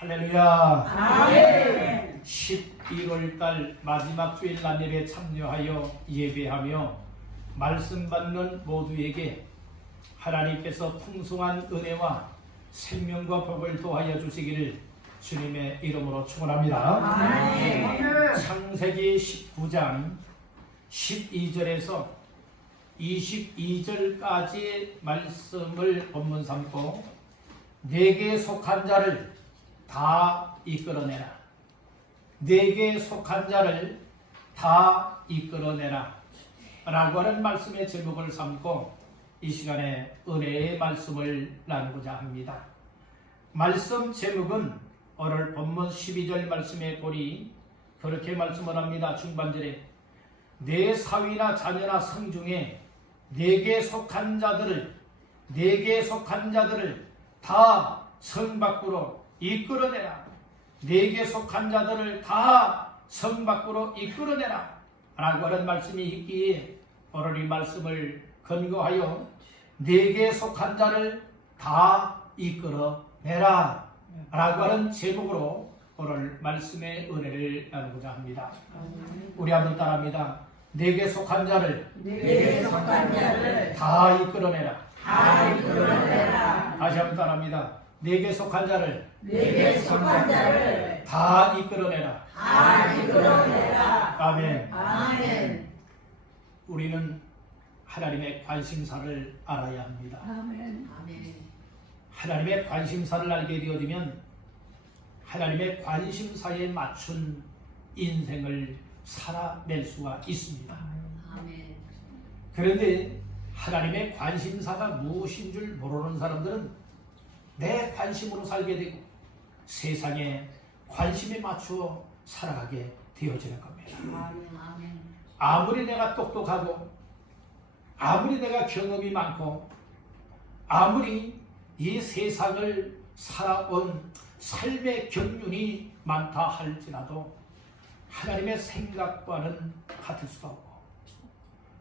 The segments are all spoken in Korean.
할렐루야. 아멘. 11월달 마지막 주일 난예배에 참여하여 예배하며 말씀 받는 모두에게 하나님께서 풍성한 은혜와 생명과 복을 도하여 주시기를 주님의 이름으로 축원합니다. 아멘. 창세기 19장 12절에서 22절까지의 말씀을 본문 삼고 내게 속한 자를 다 이끌어내라. 내게 속한 자를 다 이끌어내라 라고 하는 말씀의 제목을 삼고 이 시간에 은혜의 말씀을 나누고자 합니다. 말씀 제목은 오늘 본문 12절 말씀의 고리 그렇게 말씀을 합니다. 중반절에 내 사위나 자녀나 성 중에 내게 속한 자들을 다 성 밖으로 이끌어내라. 내게 속한 자들을 다 성 밖으로 이끌어내라 라고 하는 말씀이 있기에 오늘 이 말씀을 근거하여 내게 속한 자를 다 이끌어내라 라고 하는 제목으로 오늘 말씀의 은혜를 나누고자 합니다. 우리 한번 따라합니다. 내게 속한 자를 다 이끌어내라. 다시 한번 따라합니다. 내게 속한 자를 다 이끌어내라. 아멘. 우리는 하나님의 관심사를 알아야 합니다. 하나님의 관심사를 알게 되어지면 하나님의 관심사에 맞춘 인생을 살아낼 수가 있습니다. 그런데 하나님의 관심사가 무엇인 줄 모르는 사람들은 내 관심으로 살게 되고 세상에 관심에 맞추어 살아가게 되어지는 겁니다. 아무리 내가 똑똑하고 아무리 내가 경험이 많고 아무리 이 세상을 살아온 삶의 경륜이 많다 할지라도 하나님의 생각과는 같을 수가 없고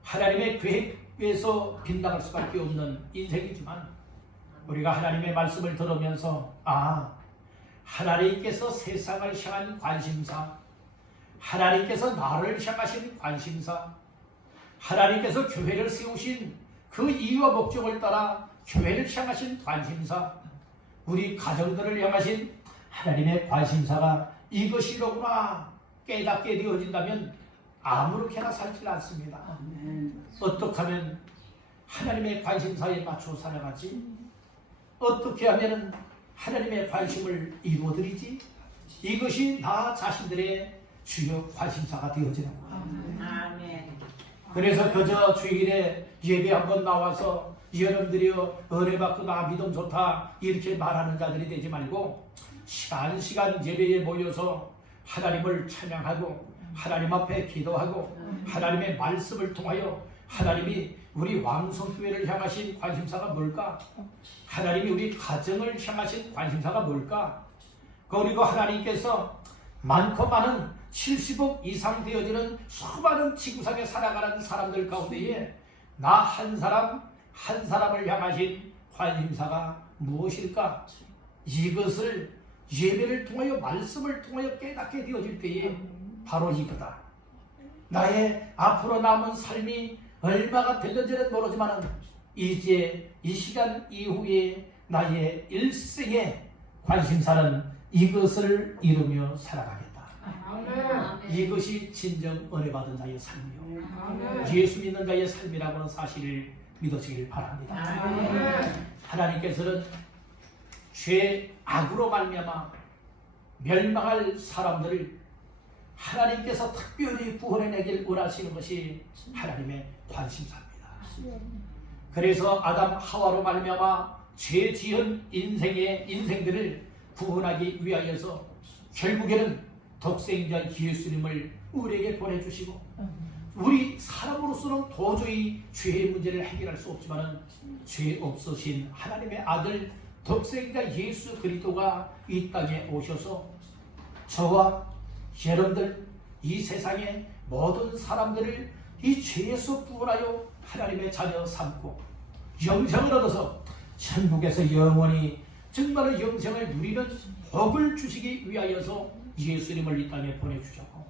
하나님의 계획에서 빗나갈 수밖에 없는 인생이지만 우리가 하나님의 말씀을 들으면서 하나님께서 세상을 향한 관심사, 하나님께서 나를 향하신 관심사, 하나님께서 교회를 세우신 그 이유와 목적을 따라 교회를 향하신 관심사, 우리 가정들을 향하신 하나님의 관심사가 이것이로구나 깨닫게 되어진다면 아무렇게나 살지 않습니다. 어떻게 하면 하나님의 관심사에 맞춰 살아가지? 어떻게 하면 하나님의 관심을 이루어드리지? 이것이 나 자신들의 주요 관심사가 되어지는 거예요. 그래서 그저 주일에 예배 한번 나와서 여러분들이요 은혜 받고 나 믿음 좋다 이렇게 말하는 자들이 되지 말고 시간 예배에 모여서 하나님을 찬양하고 하나님 앞에 기도하고 하나님의 말씀을 통하여 하나님이 우리 왕성교회를 향하신 관심사가 뭘까? 하나님이 우리 가정을 향하신 관심사가 뭘까? 그리고 하나님께서 많고 많은 70억 이상 되어지는 수많은 지구상에 살아가는 사람들 가운데에 나 한 사람을 향하신 관심사가 무엇일까? 이것을 예배를 통하여 말씀을 통하여 깨닫게 되어질 때에 바로 이거다. 나의 앞으로 남은 삶이 얼마가 될는지는 모르지만 이제 이 시간 이후에 나의 일생의 관심사는 이것을 이루며 살아가겠다. 이것이 진정 은혜 받은 자의 삶이요 예수 믿는 자의 삶이라고 하는 사실을 믿으시길 바랍니다. 하나님께서는 죄악으로 말미암아 멸망할 사람들을 하나님께서 특별히 구원해내길 원하시는 것이 하나님의 관심사입니다. 그래서 아담 하와로 말미암아 죄 지은 인생들을 구원하기 위하여서 결국에는 독생자 예수님을 우리에게 보내주시고 우리 사람으로서는 도저히 죄의 문제를 해결할 수 없지만 죄 없으신 하나님의 아들 독생자 예수 그리스도가 이 땅에 오셔서 저와 여러분들 이 세상의 모든 사람들을 이 죄에서 구원하여 하나님의 자녀 삼고 영생을 얻어서 천국에서 영원히 정말로 영생을 누리는 복을 주시기 위하여서 예수님을 이 땅에 보내주셨고,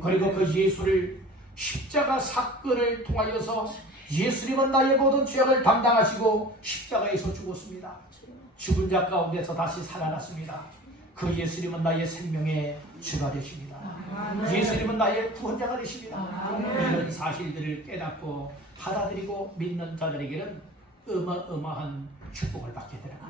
그리고 그 예수를 십자가 사건을 통하여서 예수님은 나의 모든 죄악을 담당하시고 십자가에서 죽었습니다. 죽은 자 가운데서 다시 살아났습니다. 그 예수님은 나의 생명의 주가 되십니다. 예수님은 나의 구원자가 되십니다. 이런 사실들을 깨닫고 받아들이고 믿는 자들에게는 어마어마한 축복을 받게 됩니다.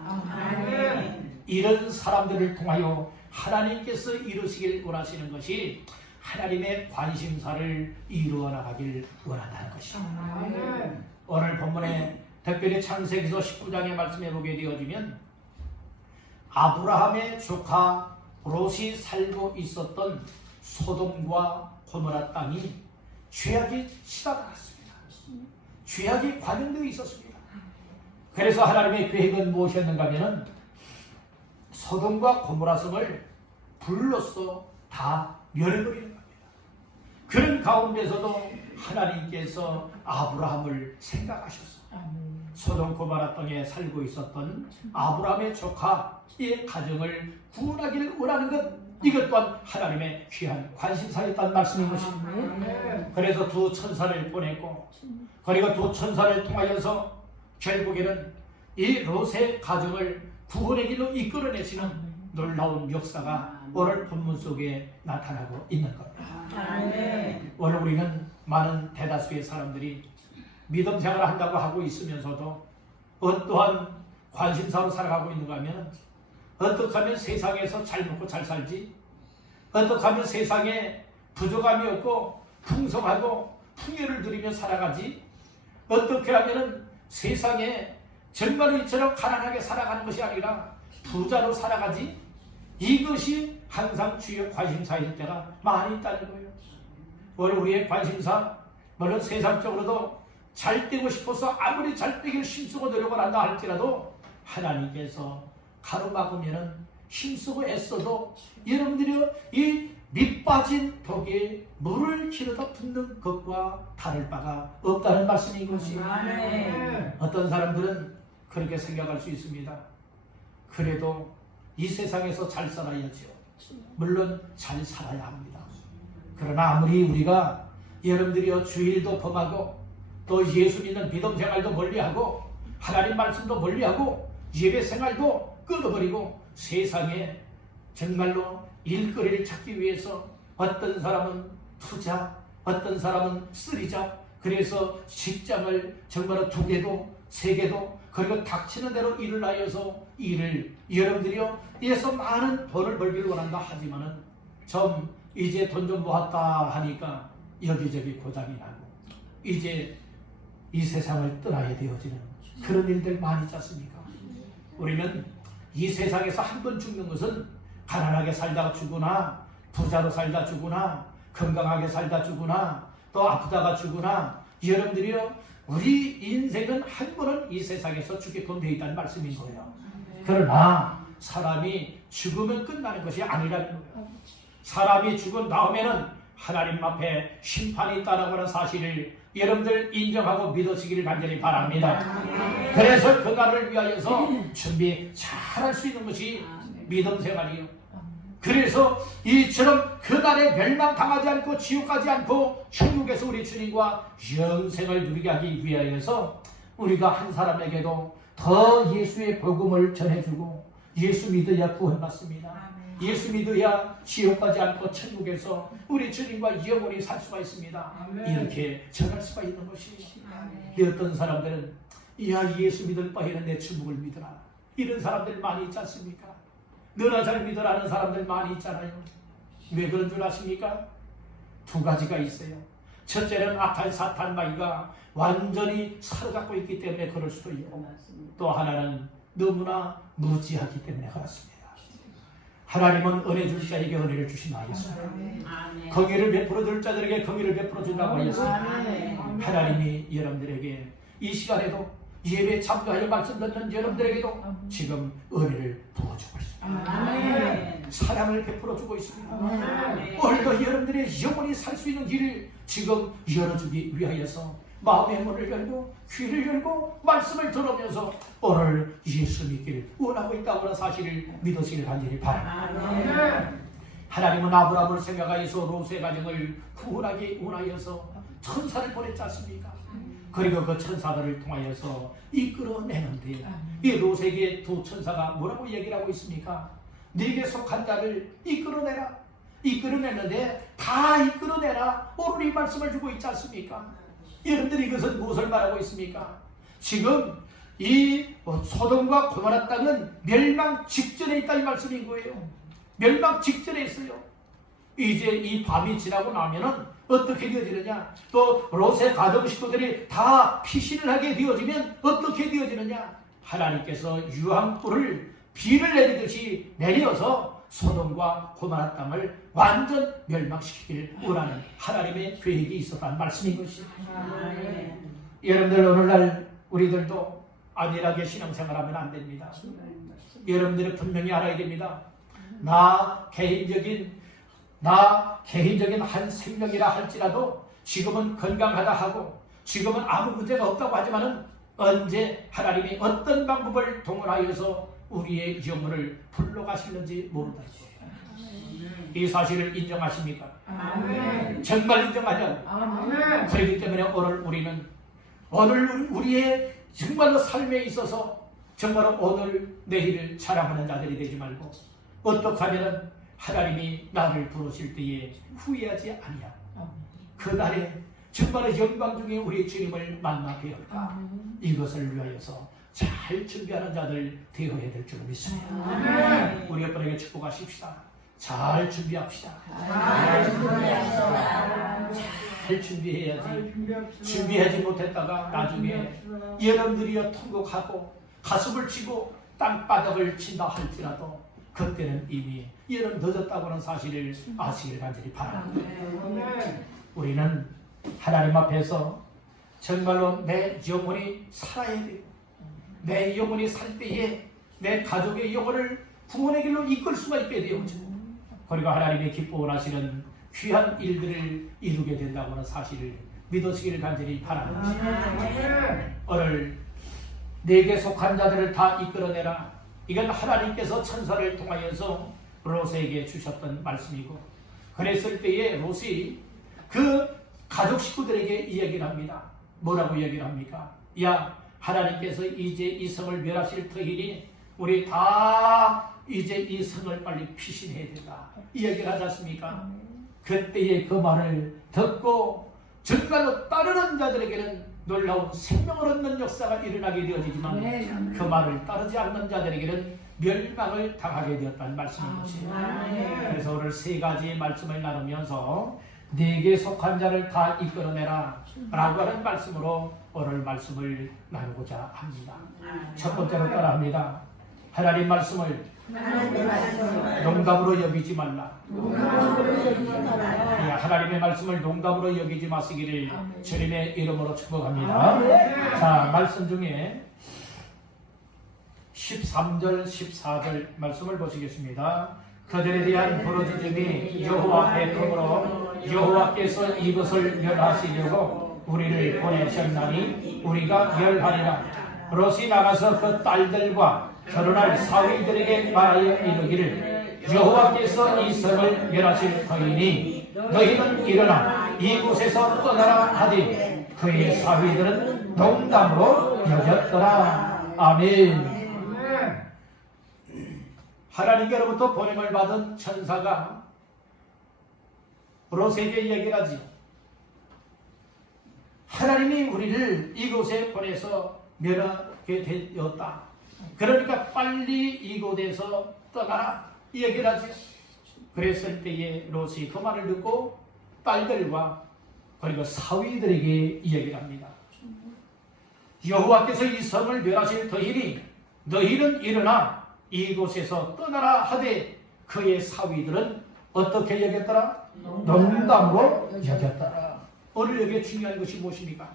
이런 사람들을 통하여 하나님께서 이루시길 원하시는 것이 하나님의 관심사를 이루어 나가길 원한다는 것이죠. 오늘 본문에 특별히 창세기서 19장의 말씀에 보게 되어지면 아브라함의 조카 롯이 살고 있었던 소돔과 고모라 땅이 죄악이 치닫았습니다. 죄악이 관영되어 있었습니다. 그래서 하나님의 계획은 무엇이었는가 하면 소돔과 고모라 성을 불로써 다 멸해버리는 겁니다. 그런 가운데서도 하나님께서 아브라함을 생각하셨어요. 소돔 고모라 땅에 살고 있었던 아브라함의 조카의 가정을 구원하기를 원하는 것, 이것 또한 하나님의 귀한 관심사였다는 말씀인 것입니다. 그래서 두 천사를 보냈고, 그리고 두 천사를 통하여서 결국에는 이 롯의 가정을 구원의 길로 이끌어내시는 놀라운 역사가 오늘 본문 속에 나타나고 있는 겁니다. 오늘 우리는 많은 대다수의 사람들이 믿음 생활을 한다고 하고 있으면서도 어떠한 관심사로 살아가고 있는가 하면, 어떻게 하면 세상에서 잘 먹고 잘 살지, 어떻게 하면 세상에 부족함이 없고 풍성하고 풍요를 누리며 살아가지, 어떻게 하면 세상에 정말로 이처럼 가난하게 살아가는 것이 아니라 부자로 살아가지, 이것이 항상 주요 관심사일 때가 많이 있다는 거예요. 오늘 우리의 관심사, 물론 세상적으로도 잘 되고 싶어서 아무리 잘 되기를 힘쓰고 노력을 한다 할지라도 하나님께서 가로막으면은 힘쓰고 애써도 여러분들이 이 밑빠진 독에 물을 기르다 붓는 것과 다를 바가 없다는 말씀인 것이에요. 어떤 사람들은 그렇게 생각할 수 있습니다. 그래도 이 세상에서 잘 살아야죠. 물론 잘 살아야 합니다. 그러나 아무리 우리가 여러분들이요 주일도 범하고 또 예수 믿는 믿음 생활도 멀리하고 하나님 말씀도 멀리하고 예배 생활도 끊어버리고 세상에 정말로 일거리를 찾기 위해서 어떤 사람은 투자, 어떤 사람은 쓰리자, 그래서 직장을 정말로 2개도 3개도 그리고 닥치는 대로 일을 하여서 일을 여러분들이요 이에서 많은 돈을 벌기를 원한다 하지만은 좀 이제 돈 좀 모았다 하니까 여기저기 고장이 나고 이제 이 세상을 떠나야 되어지는 그런 일들 많이 있지 않습니까? 우리는 이 세상에서 한 번 죽는 것은 가난하게 살다가 죽으나 부자로 살다 죽으나 건강하게 살다 죽으나 또 아프다가 죽으나 여러분들이요 우리 인생은 한 번은 이 세상에서 죽게끔 되어 있다는 말씀인 거예요. 그러나 사람이 죽으면 끝나는 것이 아니라는 거예요. 사람이 죽은 다음에는 하나님 앞에 심판이 있다는 하는 사실을 여러분들 인정하고 믿으시기를 간절히 바랍니다. 그래서 그날을 위하여서 준비 잘 할 수 있는 것이 믿음 생활이요. 그래서 이처럼 그날에 멸망당하지 않고 지옥 가지 않고 천국에서 우리 주님과 영생을 누리게 하기 위하여서 우리가 한 사람에게도 더 예수의 복음을 전해주고 예수 믿어야 구원받습니다. 예수 믿어야 지옥 가지 않고 천국에서 우리 주님과 영원히 살 수가 있습니다. 이렇게 전할 수가 있는 것이에요. 어떤 사람들은 야 예수 믿을 바에는 내 주목을 믿어라, 이런 사람들 많이 있지 않습니까? 너나 잘 믿으라는 사람들 많이 있잖아요. 왜 그런 줄 아십니까? 2가지가 있어요. 첫째는 악한 사탄 마귀가 완전히 사로잡고 있기 때문에 그럴 수도 있고, 또 하나는 너무나 무지하기 때문에 그렇습니다. 하나님은 은혜 줄 자에게 은혜를 주신다 하였습니다. 긍휼을 베풀어 줄 자들에게 긍휼을 베풀어 준다고 하였습니다. 하나님이 여러분들에게 이 시간에도 예배에 참가하여 말씀 듣는 여러분들에게도 지금 은혜를 부어주고 있습니다. 사랑을 베풀어 주고 있습니다. 오늘도 여러분들의 영원히 살 수 있는 길을 지금 열어주기 위하여서 마음의 문을 열고 귀를 열고 말씀을 들으면서 오늘 예수 믿기를 원하고 있다고 하는 사실을 믿으시길 간절히 바랍니다. 하나님은 아브라함을 생각하여서 롯의 가정을 구원하기 원하여서 천사를 보냈지 않습니까? 그리고 그 천사들을 통하여서 이끌어내는데 이 롯에게 두 천사가 뭐라고 얘기를 하고 있습니까? 네게 속한 자를 이끌어내라. 이끌어내는데 다 이끌어내라. 오늘 이 말씀을 주고 있지 않습니까? 여러분들이 이것은 무엇을 말하고 있습니까? 지금 이 소돔과 고모라 땅은 멸망 직전에 있다 이 말씀인 거예요. 멸망 직전에 있어요. 이제 이 밤이 지나고 나면은 어떻게 되어지느냐? 또 롯의 가정 식구들이 다 피신을 하게 되어지면 어떻게 되어지느냐? 하나님께서 유황불을 비를 내리듯이 내려서 소돔과 고모라 땅을 완전 멸망시키기를 원하는 하나님의 계획이 있었다는 말씀인 것이죠. 여러분들 오늘날 우리들도 안일하게 신앙생활하면 안 됩니다. 여러분들이 분명히 알아야 됩니다. 나 개인적인 한 생명이라 할지라도 지금은 건강하다 하고 지금은 아무 문제가 없다고 하지만은 언제 하나님이 어떤 방법을 동원하여서 우리의 영혼을 불러가시는지 모른다. 이 사실을 인정하십니까? 아멘. 정말 인정하죠? 아멘. 그렇기 때문에 오늘 우리의 정말로 삶에 있어서 정말로 오늘 내일을 자랑하는 자들이 되지 말고 어떻게 하면 하나님이 나를 부르실 때에 후회하지 아니하고 그날에 정말로 영광 중에 우리 주님을 만나게 할까 이것을 위하여서 잘 준비하는 자들 되어야 될 줄 믿습니다. 아멘. 우리 여러분에게 축복하십시다. 잘 준비합시다. 잘 준비해야지. 준비하지 못했다가 나중에 여러분들이여 통곡하고 가슴을 치고 땅바닥을 친다 할지라도 그때는 이미 여러분 늦었다고 하는 사실을 아시길 간절히 바랍니다. 우리는 하나님 앞에서 정말로 내 영혼이 살아야 되고 내 영혼이 살 때에 내 가족의 영혼을 구원의 길로 이끌 수가 있게 되어져. 그리고 하나님의 기뻐 원하시는 귀한 일들을 이루게 된다고 하는 사실을 믿으시기를 간절히 바랍니다. 오늘 내게 속한 자들을 다 이끌어내라. 이건 하나님께서 천사를 통하여서 롯에게 주셨던 말씀이고 그랬을 때에 롯이 그 가족 식구들에게 이야기를 합니다. 뭐라고 이야기를 합니까? 야, 하나님께서 이제 이 성을 멸하실 터이니 우리 다 이제 이 성을 빨리 피신해야 된다. 이야기를 하지 않습니까? 그때의 그 말을 듣고 정말로 따르는 자들에게는 놀라운 생명을 얻는 역사가 일어나게 되어지지만 그 말을 따르지 않는 자들에게는 멸망을 당하게 되었다는 말씀인 것이에요. 그래서 오늘 세 가지의 말씀을 나누면서 네게 속한 자를 다 이끌어내라 라고 하는 말씀으로 오늘 말씀을 나누고자 합니다. 첫 번째로 따라합니다. 하나님 말씀을 농담으로 여기지 말라. 예, 하나님의 말씀을 농담으로 여기지 마시기를 주님의 이름으로 축복합니다. 자, 말씀 중에 13절, 14절 말씀을 보시겠습니다. 그들에 대한 부르짖음이 여호와 앞에 크므로 여호와께서 이것을 멸하시려고 우리를 보내셨나니 우리가 멸하리라. 롯이 나가서 그 딸들과 결혼할 사위들에게 말하여 이르기를 여호와께서 이 성을 멸하실 터이니 너희는 일어나 이곳에서 떠나라 하되 그의 사위들은 농담으로 여겼더라. 아멘. 하나님께로부터 보냄을 받은 천사가 롯에게 이야기를 하지요. 하나님이 우리를 이곳에 보내서 멸하게 되었다. 그러니까 빨리 이곳에서 떠나라 이야기를 하죠. 그랬을 때에 롯이 그 말을 듣고 딸들과 그리고 사위들에게 이야기를 합니다. 여호와께서 이 성을 멸하실 터이니 너희는 일어나 이곳에서 떠나라 하되 그의 사위들은 어떻게 여겼더라? 농담으로 여겼더라. 오늘 여기에 중요한 것이 무엇입니까?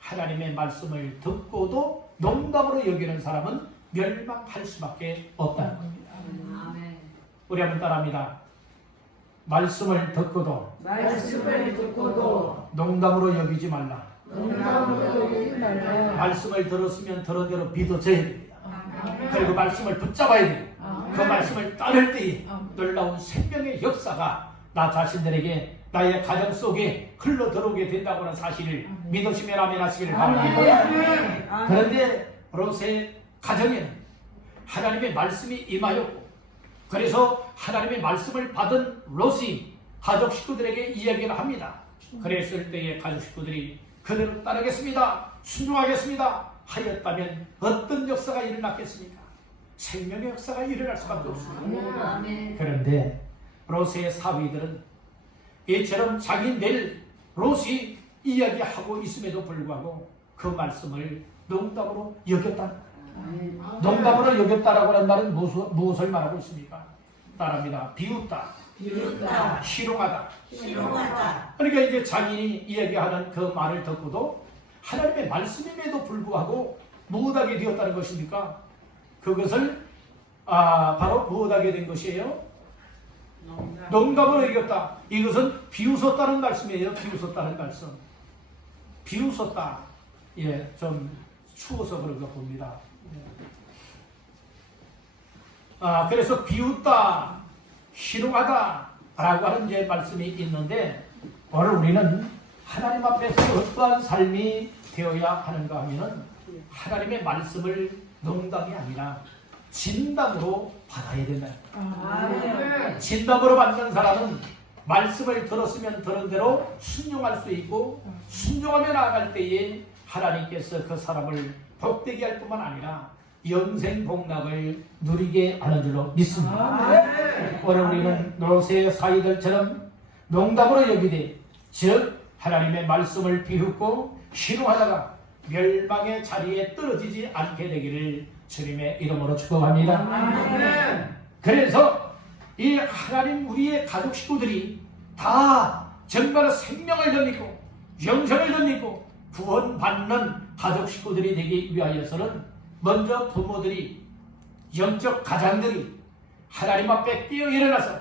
하나님의 말씀을 듣고도 농담으로 여기는 사람은 멸망할 수밖에 없다는 겁니다. 우리 한번 따라합니다. 말씀을 듣고도 말씀을 듣고도 농담으로 여기지 말라. 농담으로 여기지 말라. 말씀을 들었으면 들은 대로 믿어져야 됩니다. 그리고 말씀을 붙잡아야 돼요. 그 말씀을 따를 때에 놀라운 생명의 역사가 나 자신들에게 나의 가정 속에 흘러 들어오게 된다고 하는 사실을 믿으시면 아멘 하시기를 바랍니다. 그런데 롯의 가정에는 하나님의 말씀이 임하였고, 그래서 하나님의 말씀을 받은 롯이 가족 식구들에게 이야기를 합니다. 그랬을 때에 가족 식구들이 그대로 따르겠습니다, 순종하겠습니다 하였다면 어떤 역사가 일어났겠습니까? 생명의 역사가 일어날 수밖에 없습니다. 그런데 롯의 사위들은 이처럼 자기들 롯이 이야기하고 있음에도 불구하고 그 말씀을 농담으로 여겼다. 농담으로 여겼다라고 하는 말은 무엇을 말하고 있습니까? 따라합니다. 비웃다, 희롱하다. 그러니까 이제 자기이 이야기하는 그 말을 듣고도 하나님의 말씀임에도 불구하고 무엇하게 되었다는 것입니까? 그것을 바로 무엇하게 된 것이에요? 농담으로 이겼다. 이것은 비웃었다는 말씀이에요. 비웃었다는 말씀. 비웃었다. 예, 좀 추워서 그런가 봅니다. 그래서 비웃다, 희롱하다 라고 하는 이제 말씀이 있는데, 오늘 우리는 하나님 앞에서 어떠한 삶이 되어야 하는가 하면은 하나님의 말씀을 농담이 아니라 진담으로 받아야 된다. 진담으로 받는 사람은 말씀을 들었으면 들은 대로 순종할 수 있고, 순종하며 나아갈 때에 하나님께서 그 사람을 복되게 할 뿐만 아니라 영생 복락을 누리게 하는 줄로 믿습니다. 오늘 우리는 롯의 사위들처럼 농담으로 여기되, 즉 하나님의 말씀을 비웃고 희롱하다가 멸망의 자리에 떨어지지 않게 되기를 주님의 이름으로 축복합니다. 그래서 이 하나님 우리의 가족 식구들이 다 정말 생명을 덧입고 영생을 덧입고 구원받는 가족 식구들이 되기 위하여서는 먼저 부모들이, 영적 가장들이 하나님 앞에 뛰어 일어나서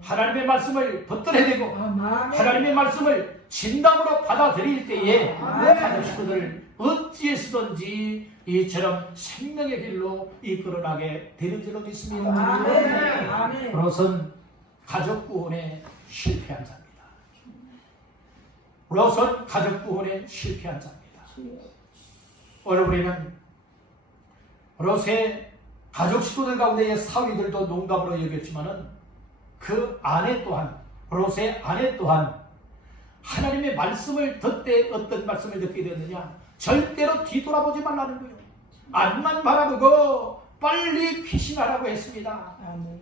하나님의 말씀을 붙들어야 되고, 하나님의 말씀을 진담으로 받아들일 때에 가족 식구들을 어찌해서든지 이처럼 생명의 길로 이끌어나게 되는 줄로 믿습니다. 롯은 가족 구원에 실패한 자입니다. 롯은 가족 구원에 실패한 자입니다. 오늘 우리는 롯의 가족 식구들 가운데의 사위들도 농담으로 여겼지만은 그 아내 또한, 롯의 아내 또한 하나님의 말씀을 듣되 어떤 말씀을 듣게 되느냐? 절대로 뒤돌아보지 말라는 거예요. 앞만 바라보고 빨리 피신하라고 했습니다.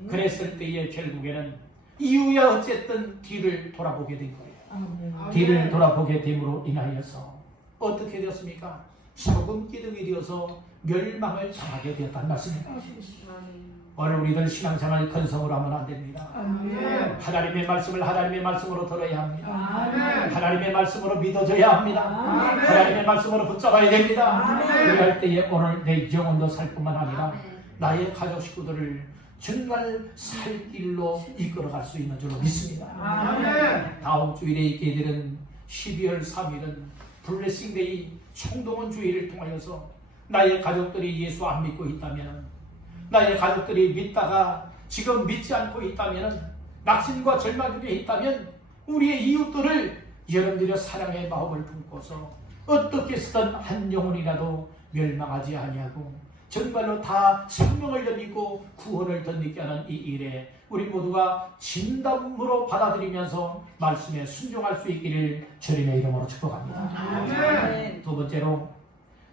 그랬을 때에 결국에는 이유야 어쨌든 뒤를 돌아보게 된 거예요. 뒤를 돌아보게 됨으로 인하여서 어떻게 되었습니까? 소금 기둥이 되어서 멸망을 당하게 되었다는 말씀입니다. 오늘 우리들 신앙생활 건성으로 하면 안 됩니다. 하나님의 말씀을 하나님의 말씀으로 들어야 합니다. 하나님의 말씀으로 믿어줘야 합니다. 하나님의 말씀으로 붙잡아야 됩니다. 그럴 때에 오늘 내 영혼도 살 뿐만 아니라 나의 가족 식구들을 정말 살 길로 이끌어갈 수 있는 줄로 믿습니다. 다음 주일에 있게 되는 12월 3일은 블레싱데이 총동원 주일을 통하여서 나의 가족들이 예수 안 믿고 있다면, 나의 가족들이 믿다가 지금 믿지 않고 있다면, 낙심과 절망 중에 있다면 우리의 이웃들을 여러분들의 사랑의 마음을 품고서 어떻게 쓰든 한 영혼이라도 멸망하지 아니하고 정말로 다 생명을 덧입고 구원을 덧입게 하는 이 일에 우리 모두가 진담으로 받아들이면서 말씀에 순종할 수 있기를 주님의 이름으로 축복합니다. 두 번째로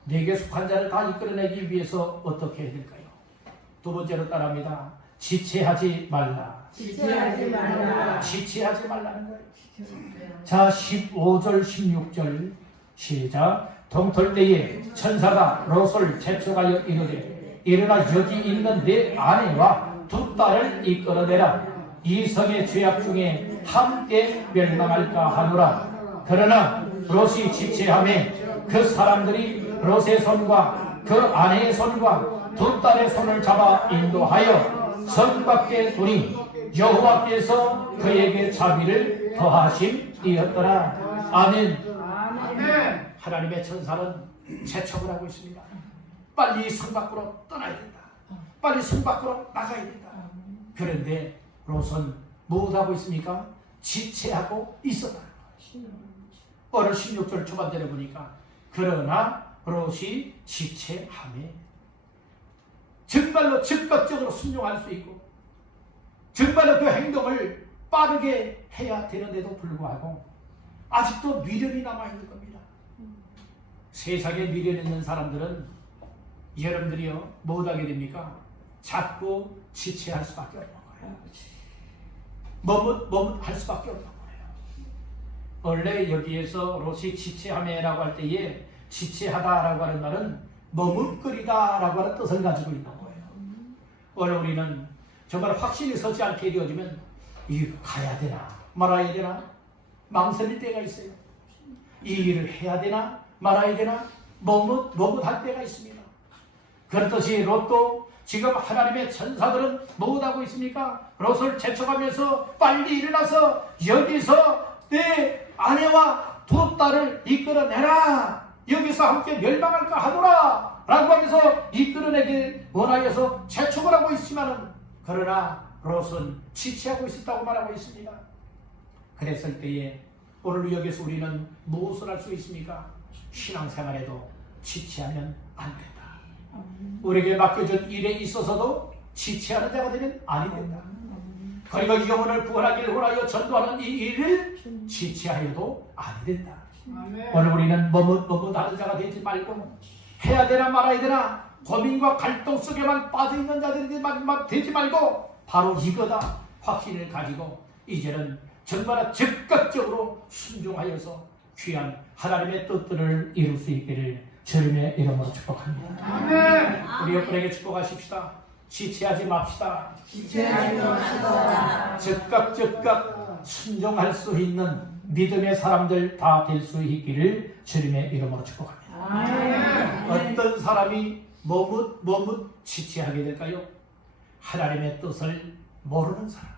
내게 속한 자를 다 이끌어내기 위해서 어떻게 해야 될까요? 두 번째로 따라합니다. 지체하지 말라. 지체하지 말라. 지체하지 말라는 거예요. 자, 15절 16절 시작. 동틀 때에 천사가 롯을 재촉하여 이르되, 일어나 여기 있는 내 아내와 두 딸을 이끌어내라. 이 성의 죄악 중에 함께 멸망할까 하노라. 그러나 롯이 지체하매 그 사람들이 롯의 손과 그 아내의 손과 두 딸의 손을 잡아 인도하여 성 밖에 두니 여호와께서 그에게 자비를 더하심이었더라. 아멘. 하나님의 천사는 재촉을 하고 있습니다. 빨리 성 밖으로 떠나야 된다. 빨리 성 밖으로 나가야 된다. 그런데 롯은 무엇하고 있습니까? 지체하고 있었다. 오늘 16절 초반절에 보니까 그러나 롯이 지체하며 정말로 즉각적으로 순종할 수 있고 정말로 그 행동을 빠르게 해야 되는데도 불구하고 아직도 미련이 남아있는 겁니다. 세상에 미련 있는 사람들은 여러분들이요 못하게 됩니까? 자꾸 지체할 수밖에 없는 거예요. 머뭇할 수밖에 없는 거예요. 원래 여기에서 롯이 지체하며라고 할 때에 지체하다라고 하는 말은 머뭇거리다라고 하는 뜻을 가지고 있는 거예요. 원래 우리는 정말 확신이 서지 않게 되어지면 이 가야 되나 말아야 되나 망설일 때가 있어요. 이 일을 해야 되나 말아야 되나 머뭇할 때가 있습니다. 그렇듯이 롯도 지금 하나님의 천사들은 뭐하고 있습니까? 롯을 재촉하면서 빨리 일어나서 여기서 내 아내와 두 딸을 이끌어내라. 여기서 함께 멸망할까 하노라 라고 하면서 이끌어내길 원하여서 재촉을 하고 있지만은 그러나 롯은 지체하고 있었다고 말하고 있습니다. 그랬을 때에 오늘 여기서 우리는 무엇을 할 수 있습니까? 신앙생활에도 지체하면 안 된다. 우리에게 맡겨진 일에 있어서도 지체하는 자가 되면 아니 된다. 그리고 영혼을 구원하기를 원하여 전도하는 이 일을 지체하여도 아니 된다. 오늘 우리는 머뭇하는 자가 되지 말고 해야 되나 말아야 되나 고민과 갈등 속에만 빠져있는 자들이 되지 말고 바로 이거다 확신을 가지고 이제는 정말 즉각적으로 순종하여서 귀한 하나님의 뜻들을 이룰 수 있기를 주님의 이름으로 축복합니다. 아멘. 우리 옆분에게 축복하십시다. 지체하지 맙시다. 지체하지 맙시다. 즉각 순종할 수 있는 믿음의 사람들 다 될 수 있기를 주님의 이름으로 축복합니다. 아멘. 어떤 사람이 머뭇 지체하게 될까요? 하나님의 뜻을 모르는 사람,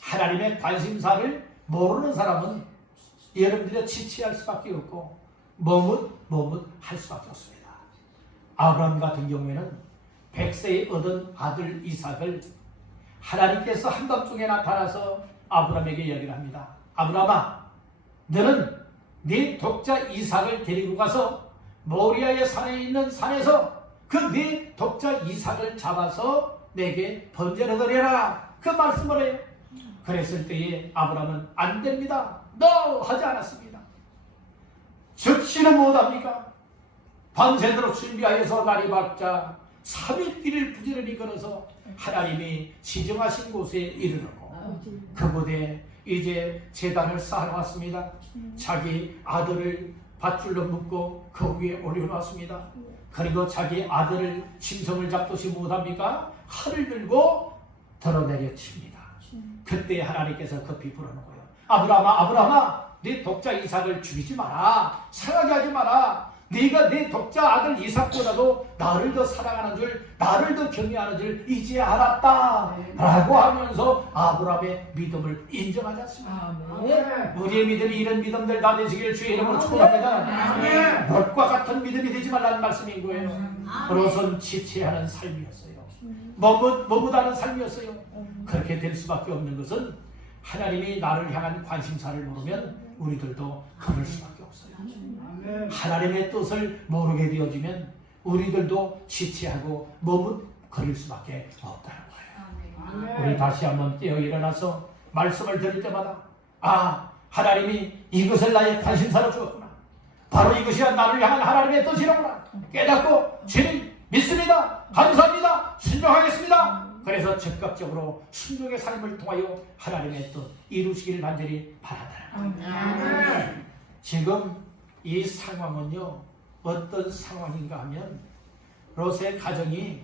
하나님의 관심사를 모르는 사람은 여러분들이 지체할 수밖에 없고 머뭇할 수밖에 없습니다. 아브라함 같은 경우에는 100세에 얻은 아들 이삭을 하나님께서 한밤중에 나타나서 아브라함에게 이야기를 합니다. 아브라함아, 너는 네 독자 이삭을 데리고 가서 모리아의 산에 있는 산에서 그 네 독자 이삭을 잡아서 내게 번제하더라. 그 말씀을 해요. 그랬을 때에 아브라함은 안 됩니다. 너 하지 않았습니다. 즉시는 못합니까? 밤새도록 준비하여서 날이 밝자 3일길을 부지런히 걸어서 하나님이 지정하신 곳에 이르렀고 그곳에 이제 제단을 쌓아놨습니다. 자기 아들을 밧줄로 묶고 그 위에 올려놓았습니다. 그리고 자기 아들을 짐승을 잡듯이 못합니까? 칼을 들고 들어내려 칩니다. 그때 하나님께서 급히 불어넣어요. 아브라함아, 네 독자 이삭을 죽이지 마라. 상하게 하지 마라. 네가 내 독자 아들 이삭보다도 나를 더 사랑하는 줄, 나를 더 경외하는 줄 이제 알았다 라고 하면서 아브라함의 믿음을 인정하지 않습니다. 우리의 믿음이 이런 믿음들 다 되시기를 주의 이름으로 축복합니다. 롯과 같은 믿음이 되지 말라는 말씀인 거예요. 롯은 지체하는 삶이었어요. 머뭇하는 삶이었어요. 그렇게 될 수밖에 없는 것은 하나님이 나를 향한 관심사를 모르면 우리들도 그럴 수밖에 없어요. 하나님의 뜻을 모르게 되어지면 우리들도 지체하고 머뭇거릴 수밖에 없다는 거예요. 우리 다시 한번 깨어 일어나서 말씀을 들을 때마다 하나님이 이것을 나의 관심사로 주었구나. 바로 이것이 나를 향한 하나님의 뜻이로구나 깨닫고 주님 믿습니다. 감사합니다. 순종하겠습니다. 그래서 즉각적으로 순종의 삶을 통하여 하나님의 뜻 이루시기를 간절히 바란다는 거예요. 지금 이 상황은요 어떤 상황인가 하면 롯의 가정이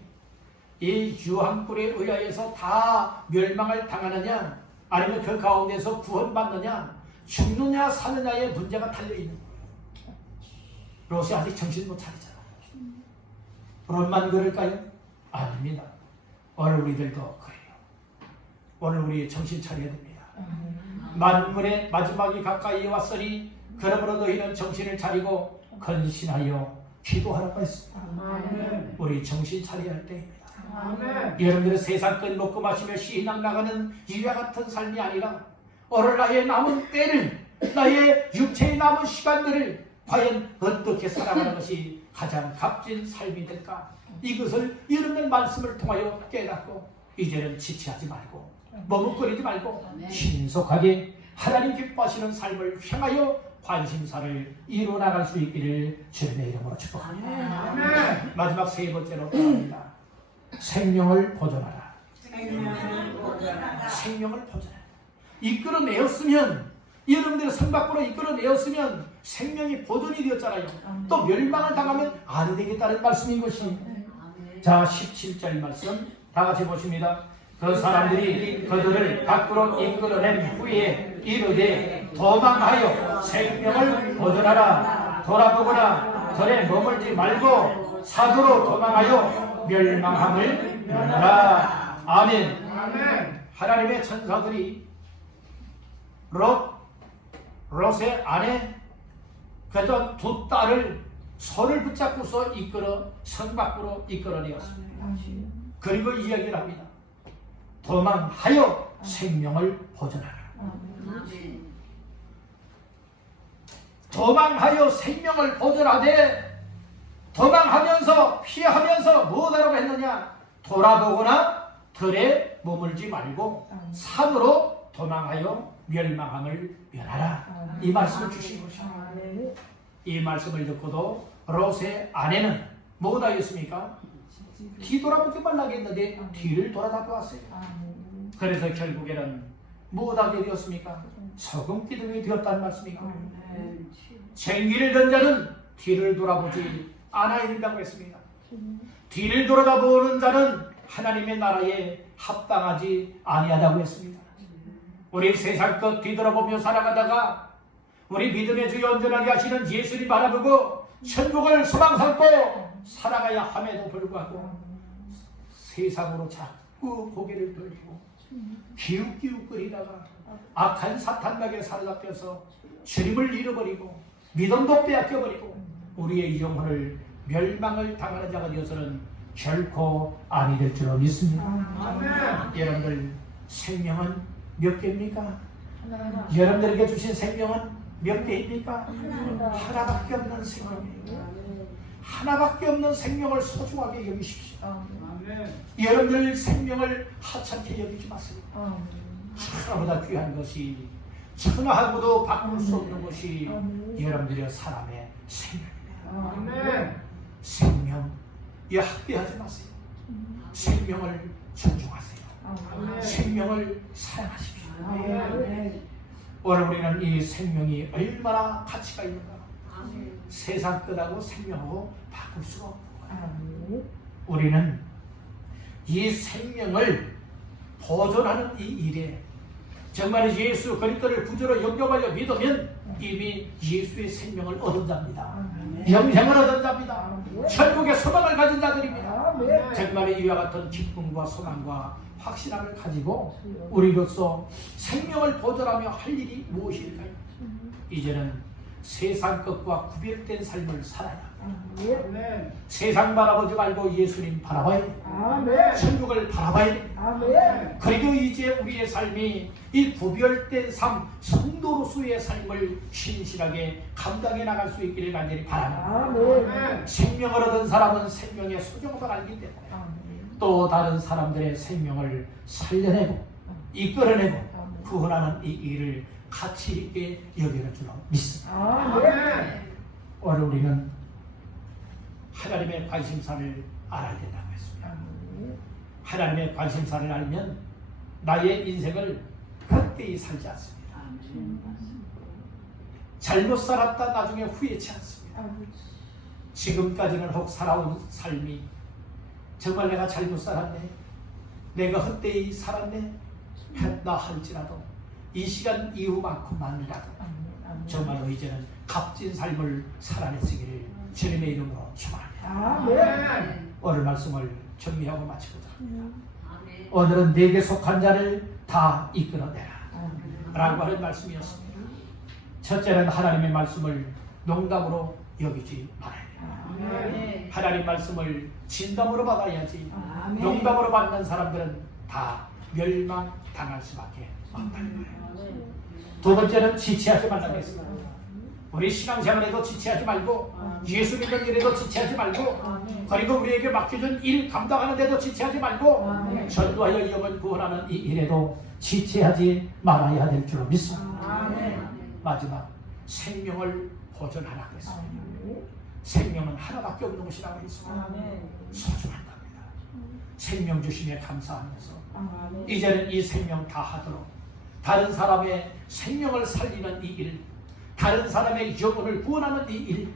이 유황불에 의하여서 다 멸망을 당하느냐 아니면 그 가운데서 구원받느냐 죽느냐 사느냐의 문제가 달려있는 거예요. 롯이 아직 정신 못 차리잖아요. 롯만 그럴까요? 아닙니다. 오늘 우리들도 그래요. 오늘 우리 정신 차려야 됩니다. 만물의 마지막이 가까이 왔으니 그러므로 너희는 정신을 차리고 근신하여 기도하라고 했습니다. 아멘. 우리 정신 차려야 할 때입니다. 아멘. 여러분들은 세상 끝 먹고 마시며 신앙 나가는 이와 같은 삶이 아니라 오늘 나의 남은 때를, 나의 육체의 남은 시간들을 과연 어떻게 살아가는 것이 가장 값진 삶이 될까? 이것을 여러분의 말씀을 통하여 깨닫고 이제는 지체하지 말고 머뭇거리지 말고 신속하게 하나님 기뻐하시는 삶을 향하여 관심사를 이루어 나갈 수 있기를 주님의 이름으로 축복합니다. 아멘. 마지막 세 번째로 떠납니다. 생명을 보존하라. 생명을 보존하라. 생명을 보존하라. 이끌어내었으면, 여러분들의 성 밖으로 이끌어내었으면 생명이 보존이 되었잖아요. 또 멸망을 당하면 안 되겠다는 말씀인 것이. 자, 17절 말씀 다 같이 보십니다. 그 사람들이 그들을 밖으로 이끌어낸 후에 이르되 도망하여 생명을 보존하라. 돌아보거나 들에 머물지 말고 사도로 도망하여 멸망함을 면하라. 아멘. 아멘. 하나님의 천사들이 롯의 아내 그던 두 딸을 손을 붙잡고서 이끌어 성 밖으로 이끌어내었습니다. 그리고 이야기를 합니다. 도망하여 생명을 보존하라. 도망하여 생명을 보존하되 도망하면서 피하면서 무엇하라고 했느냐? 돌아보거나 들에 머물지 말고 산으로 도망하여 멸망함을 면하라. 이 말씀을 주신 것입니다. 이 말씀을 듣고도 롯의 아내는 무엇하였습니까? 뒤돌아보지 말라고 했는데 뒤를 돌아다고 왔어요. 그래서 결국에는 무엇하게 되었습니까? 소금 기둥이 되었다는 말씀이니까. 생기를 든 자는 뒤를 돌아보지 않아야 된다고 했습니다. 뒤를 돌아다보는 자는 하나님의 나라에 합당하지 아니하다고 했습니다. 우리 세상 것 뒤돌아보며 살아가다가 우리 믿음의 주여 온전하게 하시는 예수님 바라보고 천국을 소망 삼고 살아가야 함에도 불구하고 세상으로 자꾸 고개를 돌리고 기웃기웃거리다가 악한 사탄에게 사로잡혀서 주님을 잃어버리고 믿음도 빼앗겨버리고 우리의 영혼을 멸망을 당하는 자가 되어서는 결코 아니 될 줄로 믿습니다. 아멘. 여러분들 생명은 몇 개입니까? 여러분들에게 주신 생명은 몇 개입니까? 하나밖에 없는 생명이에요. 하나밖에 없는 생명을 소중하게 여기십시오. 아멘. 여러분들 생명을 하찮게 여기지 마세요. 천하보다 귀한 것이, 천하하고도 바꿀 수 없는 것이 여러분들의 사람의 생명입니다. 아멘. 생명 학대하지 마세요. 생명을 존중하세요. 생명을 사랑하십시오. 아멘. 오늘 우리는 이 생명이 얼마나 가치가 있는가. 세상 끝하고 생명하고 바꿀 수가 없는 거예요. 우리는 이 생명을 보존하는 이 일에 정말 예수 그리스도를 구주로 영접하여 믿으면 이미 예수의 생명을 얻은 자입니다. 영생을 얻은 자입니다. 천국의 소망을 가진 자들입니다. 정말 이와 같은 기쁨과 소망과 확신함을 가지고 우리로서 생명을 보존하며 할 일이 무엇일까요? 이제는 세상 것과 구별된 삶을 살아야 합니다. 아멘. 세상 바라보지 말고 예수님 바라봐야 됩니다. 아멘. 천국을 바라봐야 됩니다. 아멘. 그리고 이제 우리의 삶이 이 구별된 삶, 성도로서의 삶을 신실하게 감당해 나갈 수 있기를 간절히 바랍니다. 아멘. 생명을 얻은 사람은 생명의 소중함을 알기 때문에 또 다른 사람들의 생명을 살려내고 이끌어내고 구원하는 이 일을 가치 있게 여기는 줄로 믿습니다. 아멘. 오늘 우리는 하나님의 관심사를 알아야 된다고 했습니다. 하나님의 관심사를 알면 나의 인생을 헛되이 살지 않습니다. 잘못 살았다 나중에 후회치 않습니다. 지금까지는 혹 살아온 삶이 정말 내가 잘못 살았네, 내가 헛되이 살았네 했다 할지라도 이 시간 이후만큼만이라도 정말로 이제는 값진 삶을 살아내시기를 주님의 이름으로 축원합니다. 아멘. 오늘 말씀을 정리하고 마치고자 합니다. 오늘은 내게 속한 자를 다 이끌어내라 라고 하는 말씀이었습니다. 첫째는 하나님의 말씀을 농담으로 여기지 말아야 돼요. 아멘. 하나님 말씀을 진담으로 받아야지 아멘. 농담으로 받는 사람들은 다 멸망당할 수밖에 없다는 거예요. 두 번째는 지체하지 말라고 했습니다. 우리 신앙생활에도 지체하지 말고 예수 믿는 일에도 지체하지 말고 그리고 우리에게 맡겨준 일 감당하는 데도 지체하지 말고 전도하여 영혼 구원하는 이 일에도 지체하지 말아야 될 줄로 믿습니다. 마지막 생명을 보존하라고 했습니다. 생명은 하나밖에 없는 것이라고 했습니다. 소중한 겁니다. 생명 주심에 감사하면서 이제는 이 생명 다 하도록 다른 사람의 생명을 살리는 이 일, 다른 사람의 영혼을 구원하는 이 일,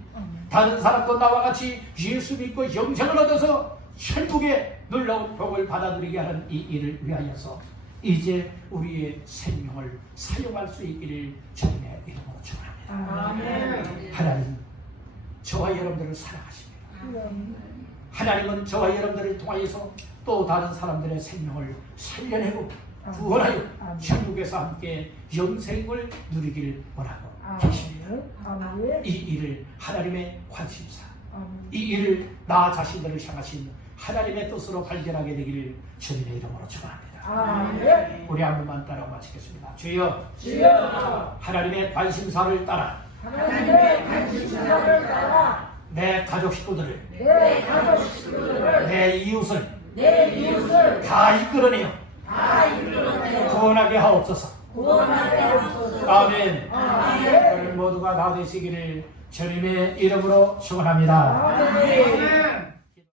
다른 사람도 나와 같이 예수 믿고 영생을 얻어서 천국의 놀라운 복을 받아들이게 하는 이 일을 위하여서 이제 우리의 생명을 사용할 수 있기를 주님의 이름으로 축원합니다. 하나님, 저와 여러분들을 사랑하십니다. 하나님은 저와 여러분들을 통하여서 또 다른 사람들의 생명을 살려내고 구원하여 천국에서 함께 영생을 누리길 원하고 계십니다. 이 일을 하나님의 관심사, 이 일을 나 자신들을 향하신 하나님의 뜻으로 발견하게 되기를 주님의 이름으로 축원합니다. 우리 한 번만 따라 마치겠습니다. 주여, 하나님의 관심사를 따라 내 가족 식구들을, 내 이웃을 다 이끌어내어 구원하게 하옵소서. 아멘. 우리 모두가 다 되시기를 주님의 이름으로 축원합니다. 아멘.